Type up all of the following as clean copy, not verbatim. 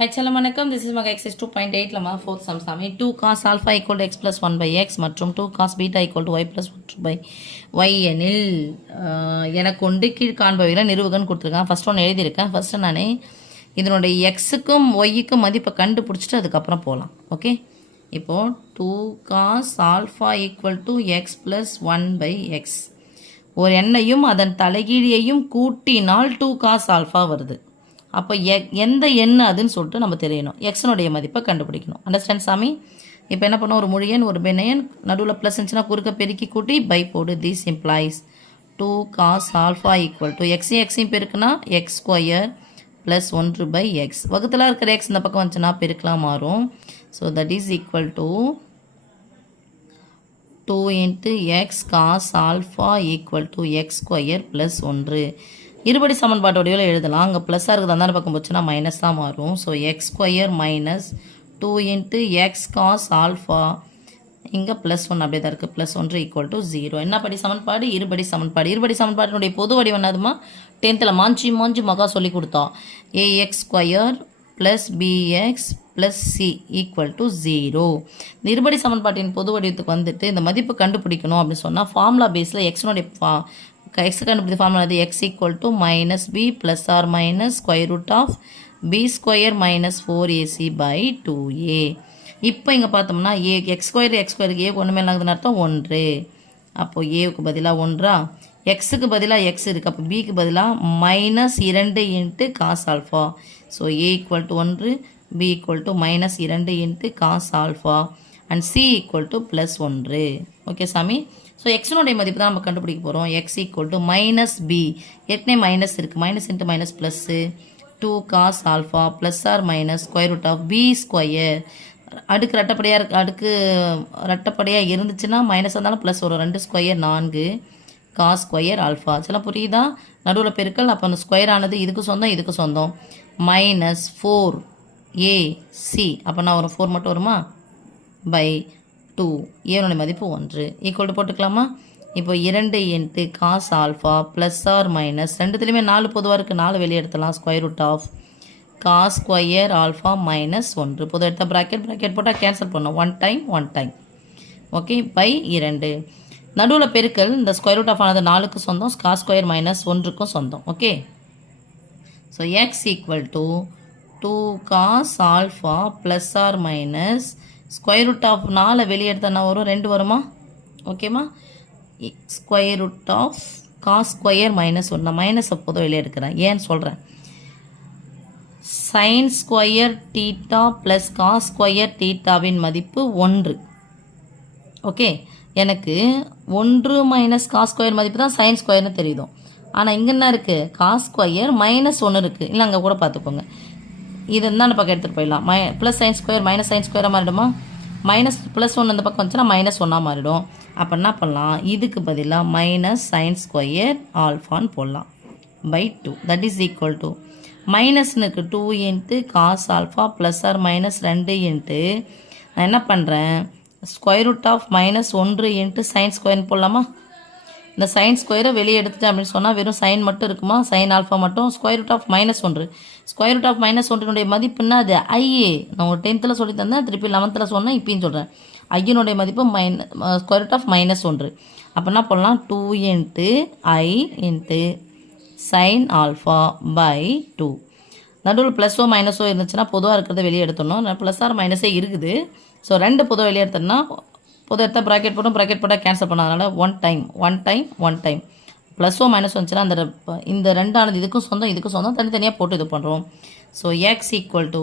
Hi, Challam, Vanakkam. This is Maga exercise 2.8 lama fourth sum sami 2 cos alpha equal to x plus 1 by x மற்றும் 2 cos beta equal to y plus 1 by y எனில் எனக்கு கொண்டு கீழ்காண்பவைகளை நிறுவுகன்னு கொடுத்துருக்கான். First ஒன்று எழுதியிருக்கேன். First நான் இதனுடைய எக்ஸுக்கும் ஒய்க்கும் மதிப்பை கண்டுபிடிச்சிட்டு அதுக்கப்புறம் போகலாம். ஓகே, இப்போது 2 cos alpha equal to x plus 1 by x ஒரு எண்ணையும் அதன் தலைகீழியையும் கூட்டினால் 2 cos alpha வருது. அப்போ எந்த எண் அதுன்னு சொல்லிட்டு நம்ம தெரியணும். எக்ஸனுடைய மதிப்பை கண்டுபிடிக்கணும். அண்டர்ஸ்டாண்ட் சாமி? இப்போ என்ன பண்ணோம், ஒரு முழு எண் ஒரு பெண்ணையன் நடுவில் ப்ளஸ் இருந்துச்சுன்னா குறுக்க பெருக்கி கூட்டி பை போடு. This implies 2 cos alpha equal to எக்ஸையும் பெருக்குனா x square plus 1 by x. வகுத்தில் இருக்கிற எக்ஸ் இந்த பக்கம் வந்துச்சுன்னா பெருக்கலாம் மாறும். So that is equal to 2 into x cos alpha equal to x square plus 1. இருபடி சமன்பாட்டு வடிவில் எழுதலாம். அங்கே ப்ளஸ்ஸாக இருக்குது அந்த பக்கம் போச்சுன்னா மைனஸ் தான் மாறும். So X square minus 2 into x cos alpha இங்கே ப்ளஸ் 1 அப்படியே தான் இருக்குது. Plus 1 equal to 0. என்ன படி சமன்பாடு? இருபடி சமன்பாடு. இருபடி சமன்பாட்டினுடைய பொது வடிவம் என்னதுமா? 10th மாஞ்சி மகா சொல்லி கொடுத்தோம். A x square plus b x plus c equal to 0. இந்த இருபடி சமன்பாட்டின் பொது வடிவத்துக்கு வந்துட்டு இந்த மதிப்பு கண்டுபிடிக்கணும் அப்படின்னு சொன்னால் ஃபார்முலா பேஸில் எக்ஸனுடைய எக்ஸ் கண்டுபிடித்த ஃபார்முலா அது x equal to minus b plus or minus square root of b square minus 4ac by 2a. இப்போ இங்கே பார்த்தோம்னா எக்ஸ் ஸ்கொயருக்கு ஏ ஒன்றுமே இல்லாததுன்னு அர்த்தம் 1. அப்போது ஏவுக்கு பதிலாக 1, எக்ஸுக்கு பதிலாக எக்ஸ் இருக்குது. அப்போ பிக்கு பதிலாக minus 2 into cos alpha. So a equal to 1, b equal to minus 2 into cos alpha and c equal to plus 1. Okay சாமி? ஸோ எக்ஸனுடைய மதிப்பு தான் நம்ம கண்டுபிடிக்க போகிறோம். X equal to minus b, ஏற்கனவே மைனஸ் இருக்குது, minus into minus plus 2 cos alpha plus or minus square root of b square. அடுக்கு ரெட்டப்படையாக இருந்துச்சுன்னா மைனஸ் இருந்தாலும் ப்ளஸ் வரும். 2 ஸ்கொயர் 4 காஸ் ஸ்கொயர் ஆல்ஃபா. சில புரியுதா? நடுவில் பெருக்கல். அப்போ அந்த ஸ்கொயர் ஆனது இதுக்கு சொந்தம் இதுக்கு சொந்தம். மைனஸ் 4ac அப்போ நான் ஒரு 4 மட்டும் வருமா பை 2. ஏனுடைய மதிப்பு 1 ஈக்குவல் போட்டுக்கலாமா? இப்போ 2 into cos alpha plus or minus ரெண்டுத்துலேயுமே 4 பொதுவாக இருக்குது, 4 வெளியே எடுத்துலாம். Square root of cos square alpha minus 1. பொது எடுத்த ப்ராக்கெட் போட்டால் கேன்சல் பண்ணோம். 1 டைம் ஓகே பை 2. நடுவில் பெருக்கல். இந்த ஸ்கொயர் ரூட் ஆஃப் ஆனது 4க்கு சொந்தம், காஸ் ஸ்கொயர் மைனஸ் 1க்கும் சொந்தம். Okay, so x equal to 2 cos alpha plus or minus square root of 4 வெளியே எடுத்தால் வரும் 2 வருமா? ஓகேம்மா? Square root of cos square minus 1. Minus அப்போதும் வெளியே எடுக்கிறேன். ஏன்னு சொல்கிறேன். Sine square theta plus cos square தீட்டாவின் மதிப்பு 1. ஓகே, எனக்கு 1 மைனஸ் காஸ் ஸ்கொயர் மதிப்பு தான் சைன் ஸ்கொயர்னு தெரியுதும். ஆனால் இங்கே என்ன இருக்குது? காஸ் ஸ்கொயர் மைனஸ் 1 இருக்குது. இல்லை அங்கே கூட பார்த்துக்கோங்க. இது இருந்தால் பக்கம் எடுத்துகிட்டு போயிடலாம். Plus sine square minus sine ஸ்கொயராக மாறிடுமா? மைனஸ் ப்ளஸ் 1 இந்த பக்கம் வந்துச்சுன்னா மைனஸ் 1 மாறிடும். அப்போ என்ன பண்ணலாம்? இதுக்கு பதிலாக மைனஸ் சைன் ஸ்கொயர் ஆல்ஃபான்னு போடலாம் by 2. That is equal to மைனஸ்னு இருக்குது 2 into cos alpha plus or minus 2 into நான் என்ன பண்ணுறேன், square root of minus 1 into sine ஸ்கொயர்னு போடலாமா? இந்த சைன் ஸ்கொயரை வெளியே எடுத்துட்டேன் அப்படின்னு சொன்னால் வெறும் சைன் மட்டும் இருக்குமா? சைன் ஆல்ஃபா மட்டும். Square root of minus 1. Square root of minus 1 மதிப்புன்னா அது ஐஏ. நான் ஒரு 10th சொல்லி தந்தேன், திருப்பி 11th சொன்னேன், இப்பயும் சொல்கிறேன். ஐயனுடைய மதிப்பு ஸ்கொயர் ரூட் ஆஃப் மைனஸ் 1. அப்போ என்ன பண்ணலாம்? 2 into i into sine alpha by 2. நடுவில் ப்ளஸ்ஸோ மைனஸோ இருந்துச்சுன்னா பொதுவாக இருக்கிறத வெளியே எடுத்துடணும். ப்ளஸ் ஆர் மைனஸே இருக்குது. ஸோ 2 பொதுவாக வெளியே எடுத்தோம்னா பொது எடுத்தால் ப்ராக்கெட் போட்டால் கேன்சல் பண்ணாதனால 1 டைம் ப்ளஸ்ஸோ மைனஸ் வந்துச்சுன்னா இந்த 2 ஆனது இதுக்கும் சொந்தம் தனித்தனியாக போட்டு இது பண்ணுறோம். So x equal to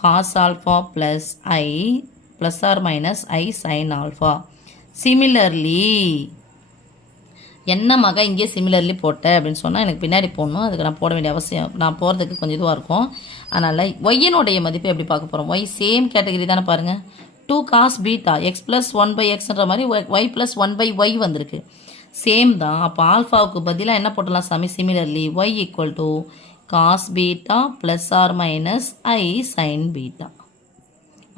cos alpha plus i plus or minus i sine alpha. Similarly என்ன மக இங்கே சிமிலர்லி போட்டேன் அப்படின்னு சொன்னால் எனக்கு பின்னாடி போடணும். அதுக்கு நான் போட வேண்டிய அவசியம், நான் போகிறதுக்கு கொஞ்சம் இதுவாக இருக்கும். அதனால் ஒய்யினுடைய மதிப்பு எப்படி பார்க்க போகிறோம்? ஒய் சேம் கேட்டகரி தானே பாருங்கள். 2 cos beta x plus 1 by எக்ஸ்ன்ற மாதிரி ஒய் ப்ளஸ் 1 பை ஒய் வந்திருக்கு. சேம் தான். அப்போ ஆல்ஃபாவுக்கு பதிலாக என்ன போட்டலாம் சாமி? Similarly y equal to cos beta plus or minus i sine beta.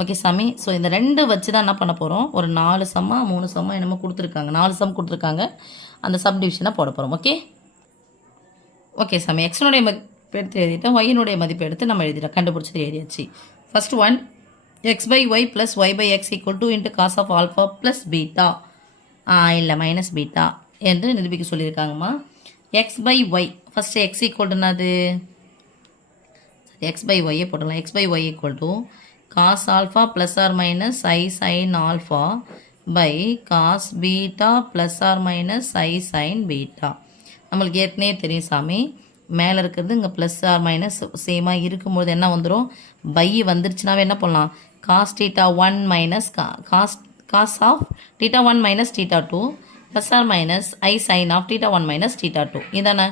Okay சாமி? ஸோ இந்த 2 வச்சு தான் என்ன பண்ண போகிறோம்? ஒரு 4 சம்மா 3 சம்மா என்னமோ கொடுத்துருக்காங்க, 4 சம் கொடுத்துருக்காங்க. அந்த சப் டிவிஷனை போட போகிறோம். ஓகே சாமி? எக்ஸனுடைய மதிப்பு எடுத்து எழுதிட்டோம், ஒய்னுடைய மதிப்பு எடுத்து நம்ம எழுதிட்டோம், கண்டுபிடிச்சது எழுதியாச்சு. First one x by y plus y by x equal to into cos of alpha plus beta இல்லை மைனஸ் பீட்டா என்று நிரூபிக்க சொல்லியிருக்காங்கம்மா. x by y first x equal to என்னது, x by y போடலாம். x by y equal to cos alpha plus or minus I sin alpha by cos beta plus or minus I sin beta. நம்மளுக்கு ஏற்கனவே தெரியும் சாமி, மேலே இருக்கிறது இங்கே plus or minus சேமாக இருக்கும்போது என்ன வந்துடும், பை வந்துருச்சுனாவே என்ன பண்ணலாம், cos theta 1 minus cos of theta 1 minus theta 2 plus or minus i sine of theta 1 minus theta 2. இதானே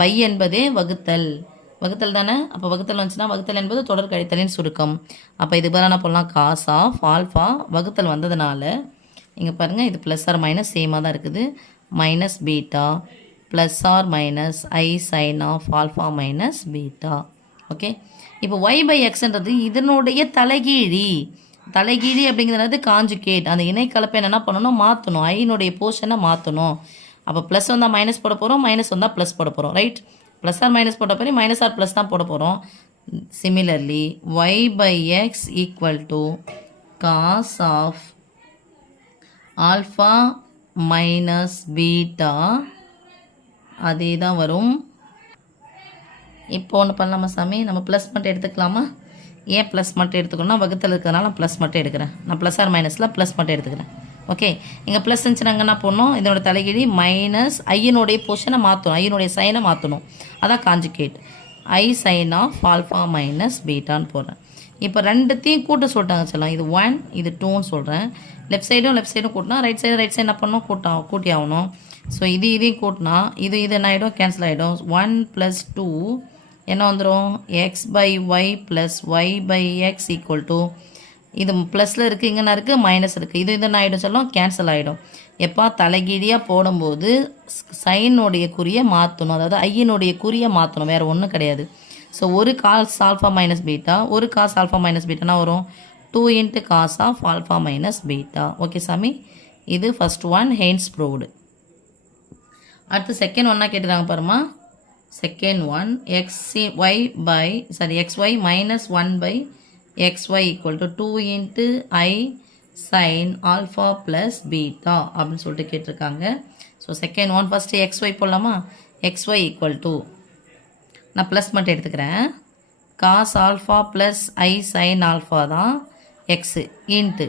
பை என்பதே வகுத்தல் தானே. அப்போ வகுத்தல் வந்துச்சுன்னா வகுத்தல் என்பது தொடர் கழித்தலின் சுருக்கம். அப்போ இது பதிலாக என்ன பண்ணலாம், காஸ் ஆஃப் ஆல்ஃபா வகுத்தல் வந்ததுனால இங்கே பாருங்கள் இது ப்ளஸ் ஆர் மைனஸ் சேமாக தான் இருக்குது, minus beta plus or minus i sine of alpha minus beta. Okay, இப்போ ஒய் பை எக்ஸ்ன்றது இதனுடைய தலைகீழி அப்படிங்கிறது காஞ்சுகேட். அந்த இணை கலப்பை என்ன பண்ணணும், மாற்றணும், ஐனுடைய போர்ஷனை மாற்றணும். அப்போ ப்ளஸ் வந்தால் மைனஸ் போட போகிறோம், மைனஸ் வந்தால் ப்ளஸ் போட போகிறோம், ரைட். ப்ளஸ் ஆர் மைனஸ் போட்ட பிறகு மைனஸ் ஆர் ப்ளஸ் தான் போட போகிறோம். Similarly y by x equal to cos of alpha minus beta அதே தான் வரும். இப்போ ஒன்று பண்ணலாமா சாமி, நம்ம ப்ளஸ் மட்டும் எடுத்துக்கலாமா? ஏன் ப்ளஸ் மட்டும் எடுத்துக்கணும்னா வகுத்தல் இருக்கிறதுனால நான் ப்ளஸ் மட்டும் எடுக்கிறேன். நான் ப்ளஸ் ஆர் மைனஸில் ப்ளஸ் மட்டும் எடுத்துக்கிறேன். ஓகே, இங்கே ப்ளஸ் இருந்துச்சுன்னா என்ன பண்ணணும், இதனோட தலைகீழி மைனஸ் ஐயனுடைய போர்ஷனை மாற்றணும், ஐயனுடைய சைனை மாற்றணும், அதான் conjugate. I sine of alpha minus பீட்டான்னு போடுறேன். இப்போ ரெண்டுத்தையும் கூட்ட சொல்லிட்டாங்க சொல்லலாம், இது 1 இது 2ன்னு சொல்கிறேன். லெஃப்ட் சைடும் கூட்டினா ரைட் சைடு என்ன பண்ணணும், கூட்டி ஆகணும். ஸோ இதையும் கூட்டினா இது என்ன ஆகிடும், கேன்சல் ஆகிடும். 1 + 2 என்ன வந்துடும், x by y plus y by x equal to, இது ப்ளஸில் இருக்குது, இங்கே என்ன இருக்குது, மைனஸ் இருக்குது, இது என்ன ஆகிடும் சொல்லலாம், கேன்சல் ஆகிடும். எப்போ தலைகீழியாக போடும்போது சைனுடைய குறியை மாற்றணும், அதாவது ஐயனுடைய குறியை மாற்றணும், வேறு ஒன்றும் கிடையாது. ஸோ ஒரு காஸ் ஆல்ஃபா மைனஸ் பீட்டா, ஒரு காஸ் ஆல்ஃபா மைனஸ் பீட்டானா வரும் 2 × cos of alpha minus beta. Okay சாமி, இது ஃபஸ்ட் ஒன் ஹெயின்ஸ் ப்ரூவ்டு. அடுத்து செகண்ட் ஒன்னா கேட்டுறாங்க பாருமா. Second one xy minus 1 by xy equal to 2 × I sin alpha plus beta அப்படின்னு சொல்லிட்டு கேட்டிருக்காங்க. So second one first xy போடலாமா. xy equal to, நான் ப்ளஸ் மட்டும் எடுத்துக்கிறேன், cos alpha plus i sine alpha தான் x into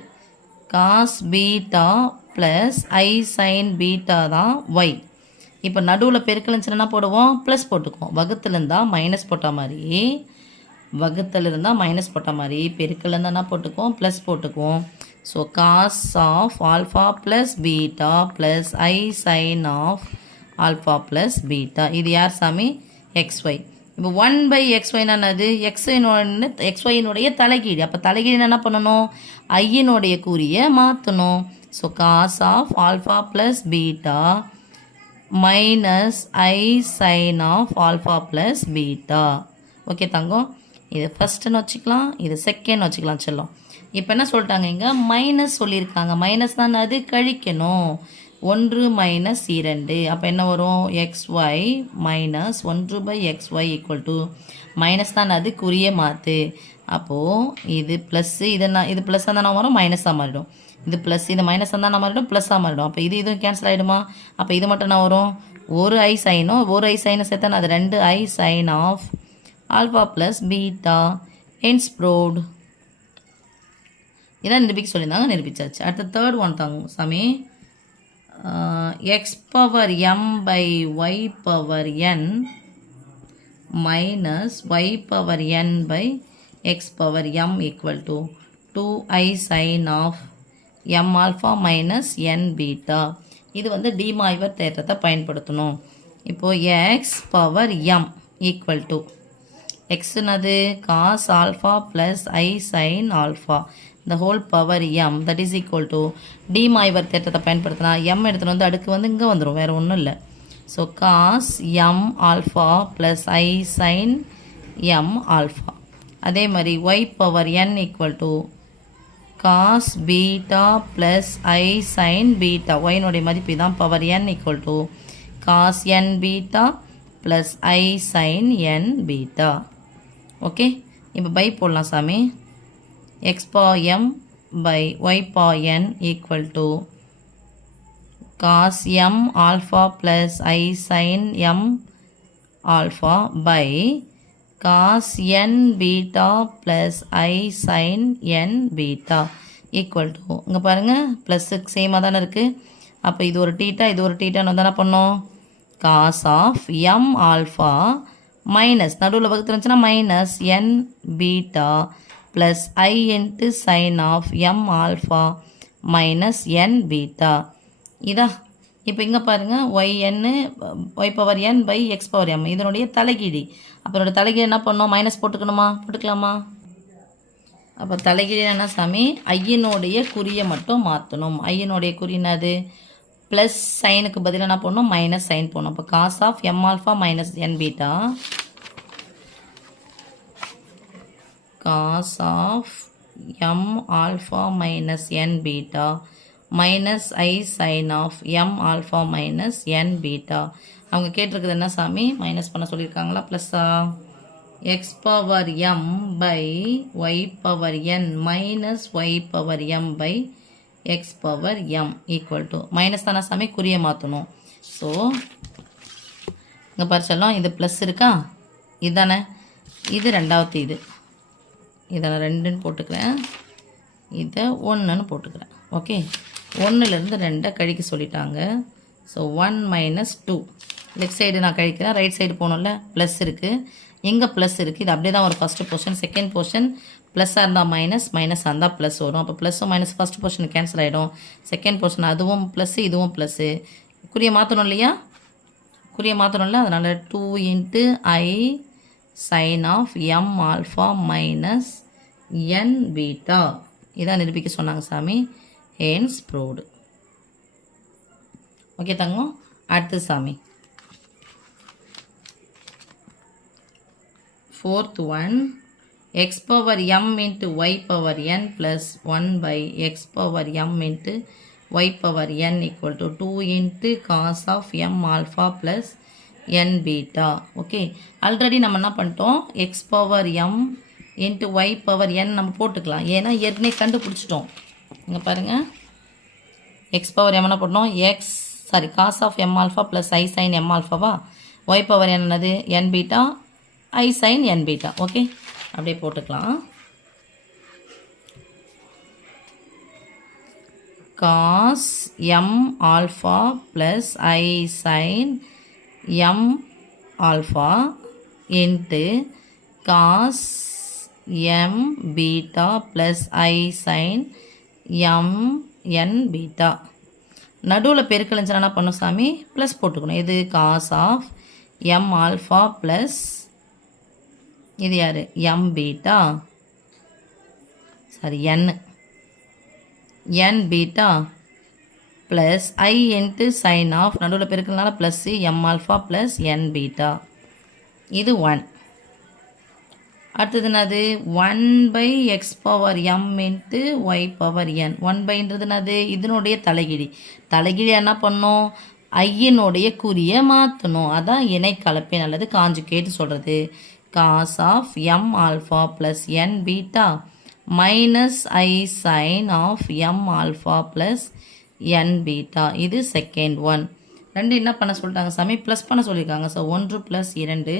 cos beta plus i sine beta தான் y. இப்போ நடுவில் பெருக்கல் என்ன போடுவோம், ப்ளஸ் போட்டுக்குவோம். வகுத்தில் இருந்தால் மைனஸ் போட்ட மாதிரி, பெருக்கல் இருந்தால் என்ன போட்டுக்குவோம், ப்ளஸ் போட்டுக்குவோம். So cos of alpha plus beta plus i sine of alpha plus beta. இது யார் சாமி, xy. இப்போ 1 by xy என்னது, xyனுடைய தலைகீழ். அப்போ தலைகீழ் என்ன பண்ணணும், ஐயினுடைய கூறியை மாற்றணும். So cos of alpha plus beta minus i sine of alpha plus beta. Okay தங்கம், இது ஃபஸ்ட்டுன்னு வச்சுக்கலாம், இது செகண்ட் வச்சுக்கலாம் செல்லம். இப்போ என்ன சொல்லிட்டாங்க, இங்கே மைனஸ் சொல்லியிருக்காங்க. மைனஸ் தான் அது கழிக்கணும், 1 மைனஸ் 2. அப்போ என்ன வரும், xy minus 1 by xy equal to, minus தான் அது குறியே மாற்று. அப்போது இது ப்ளஸ்ஸு, இது ப்ளஸ்ஸாக தானே வரும், மைனஸாக மாறிடும். இது ப்ளஸ், இது மைனஸ் தான் மாறிடும், ப்ளஸ்ஸாக மாறிடும். அப்போ இதுவும் கேன்சல் ஆகிடுமா. அப்போ இது மட்டும் என்ன வரும், ஒரு ஐ சைனும் சேர்த்தா அது 2 i sine of alpha plus beta. Hence proved. இதான் நிரூபிக்க சொல்லியிருந்தாங்க, நிரூபிச்சாச்சு. அடுத்த தேர்ட் ஒன் தாங்க சாமி. x power m by y power n minus y power n by x power m equal to 2i sin of m alpha minus n beta. இது வந்து டிமாய்வர் தேற்றத்தை பயன்படுத்தணும். இப்போது x power m equal to x என்னது, cos alpha plus I sin alpha the whole power m that is equal to டிமாய்வர் தேற்றத்தை பயன்படுத்தினா m எடுத்துகிட்டு வந்து அடுக்கு வந்து இங்கே வந்துடும், வேறு ஒன்றும் இல்லை. So cos m alpha plus I sin m alpha. அதே மாதிரி y power n equal to cos beta plus I sin beta. y னுடைய மதிப்பு தான் power n equal to cos n beta plus i sine n beta. Okay, இப்போ by போடலாம் சாமி. X power m by y power n equal to cos m alpha plus I sin m alpha by cos n beta plus I sin n beta equal to, இங்கே பாருங்கள் ப்ளஸ்ஸுக்கு சேமாக தானே இருக்குது. அப்போ இது ஒரு டீட்டா இது ஒரு டீட்டான்னு தானே பண்ணோம். cos of m alpha minus நடுவில் வகுத்து இருந்துச்சுன்னா minus n beta plus I into sin of m alpha minus n beta. இதா இப்போ இங்கே பாருங்கள் y power n by x power m இதனுடைய தலைகீழி. அப்போ என்னோட தலைகீழி என்ன பண்ணோம், மைனஸ் போட்டுக்கணுமா போட்டுக்கலாமா. அப்போ தலைகீழி என்ன சாமி, ஐயனுடைய குறியை மட்டும் மாற்றணும். ஐயனுடைய குறி என்னது, ப்ளஸ் சைனுக்கு பதிலாக என்ன பண்ணணும், மைனஸ் சைன் போடணும். அப்போ cos of m alpha minus n beta, cos of m alpha minus n beta minus i sine of m alpha minus n beta. அவங்க கேட்டிருக்குது என்ன சாமி, மைனஸ் பண்ண சொல்லியிருக்காங்களா ப்ளஸ்ஸா. X power m by y power n minus y power m by x power m equal to minus தானே சாமி, குறியை மாற்றணும். ஸோ இங்கே பரிச்செல்லாம் இது ப்ளஸ் இருக்கா, இதுதானே, இது ரெண்டாவது இதை நான் 2ன்னு போட்டுக்கிறேன், இதை 1ன்னு போட்டுக்கிறேன். ஓகே, 1லேருந்து 2 கழிக்க சொல்லிட்டாங்க. ஸோ 1 மைனஸ் 2 லெஃப்ட் சைடு நான் கழிக்கிறேன், ரைட் சைடு போகணும்ல, ப்ளஸ் இருக்குது, இங்கே ப்ளஸ் இருக்குது. இது அப்படியே தான் ஒரு ஃபஸ்ட்டு போர்ஷன். செகண்ட் போர்ஷன் ப்ளஸ்ஸாக இருந்தால் மைனஸ், மைனஸாக இருந்தால் ப்ளஸ் வரும். அப்போ ப்ளஸ்ஸும் மைனஸ் ஃபஸ்ட் போர்ஷன் கேன்சல் ஆகிடும். செகண்ட் போர்ஷன் அதுவும் ப்ளஸ்ஸு இதுவும் ப்ளஸ்ஸு. குறியை மாற்றணும் இல்லையா, குறியை மாற்றணும்ல, அதனால் 2 into i sine of m alpha minus n beta இதான் நிரூபிக்க சொன்னாங்க சாமி. Hence proved. ஓகே தங்கம், அடுத்து சாமி 4th one, x power m into y power n plus 1 by x power m into y power n equal to 2 into cos of m alpha plus n beta. Okay, already நம்ம என்ன பண்ணிட்டோம், x power m into y power n நம்ம போட்டுக்கலாம், ஏன்னா ஏற்கனவே கண்டுபிடிச்சிட்டோம். இங்கே பாருங்கள், x பவர் m என்ன போட்டோம், cos of m alpha plus I sin m alphaவா, y power n என்னது n beta I sin n beta. Okay, அப்படியே போட்டுக்கலாம். cos m alpha plus I sin m alpha into cos m beta plus I sin m n beta. நடுவில் பெருக்கலைஞ்சால் என்ன பண்ணும் சாமி, plus போட்டுக்கணும். இது cos of m alpha plus இது யார், m beta, sorry n beta plus I into sine of நடுவில் பெருக்கலனால plus m alpha plus n beta. இது 1. அடுத்தது என்னது, 1 by x power m into y power n. 1 பைன்றது என்னது, இதனுடைய தலைகிழி. தலைகிழி என்ன பண்ணோம், ஐயனுடைய குறியை மாற்றணும். அதான் இணை கலப்பை அல்லது காஞ்சுகேட் சொல்கிறது. Cos of m alpha plus n beta minus i sine of m alpha plus n beta. இது செகண்ட் ஒன். 2 என்ன பண்ண சொல்லிட்டாங்க சாமி, ப்ளஸ் பண்ண சொல்லியிருக்காங்க. ஸோ 1 + 2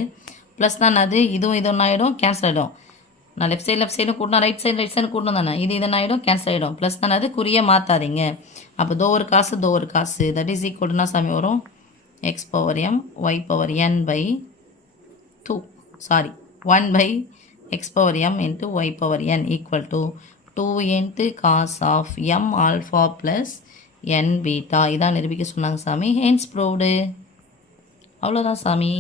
ப்ளஸ் தான் அது, இதுவும் இது ஒன்று ஆகிடும், கேன்சல் ஆகிடும். நான் லெஃப்ட் சைடு கூட்டணும், ரைட் சைடு கூட்டணும் தானே, இது ஆகிடும், கேன்சல் ஆகிடும். ப்ளஸ் தானே அது, குறியே மாற்றாதீங்க. அப்போ தோ ஒரு காசு தட் இஸ் ஈக்குவல்னா சாமி வரும் x power m y power n by 1 by x power m into y power n equal to 2 into cos of m alpha plus n beta. இதான் நிரூபிக்க சொன்னாங்க சாமி. Hence proved. அவ்வளோதான் சாமி.